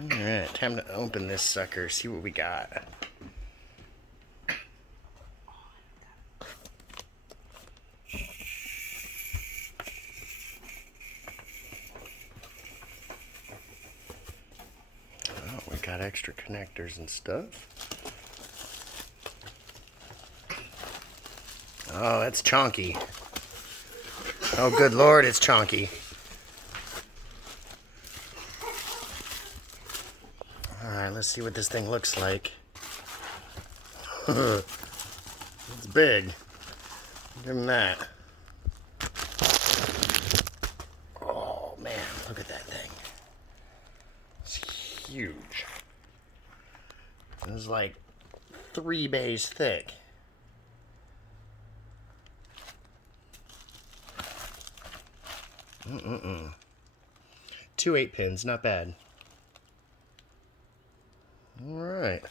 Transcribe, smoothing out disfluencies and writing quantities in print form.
Alright, time to open this sucker, see what we got. Oh, we got extra connectors and stuff. Oh, that's chonky. Oh, good lord, it's chonky. Alright, let's see what this thing looks like. It's big. Give him that. Oh, man, look at that thing. It's huge. It's like 3 bays thick. Mm-mm-mm. 2 8-pins, not bad. All right.